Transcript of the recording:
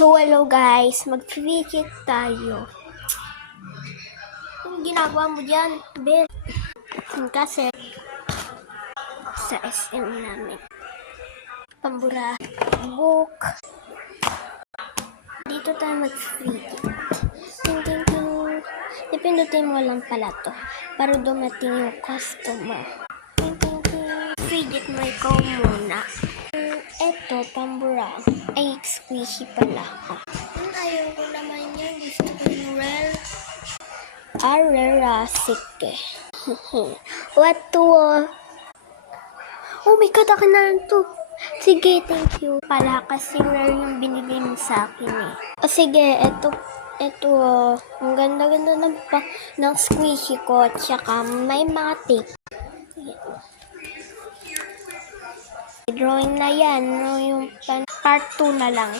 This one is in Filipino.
So, hello guys, mag-cricket tayo. Anong ginagawa mo dyan, Bel? Kasi, sa SM namin. Pambura, book. Dito tayo mag-cricket. Ting, ting, ting. Ipindutin mo lang pala to para dumating yung customer. Ting, ting, ting. Cricket mo ikaw muna. Eto, pambura. Ay, squishy pala. Ayaw ko naman yan. Gusto ko yung rare. Rare, sige. What to? Oh my God, akin na lang to. Sige, thank you. Pala kasi rare yung binili mo sa akin eh. O sige, eto, ang ganda-ganda ng squishy ko. Tsaka may mga tape. Drawing na yan. No, yung part 2 na lang.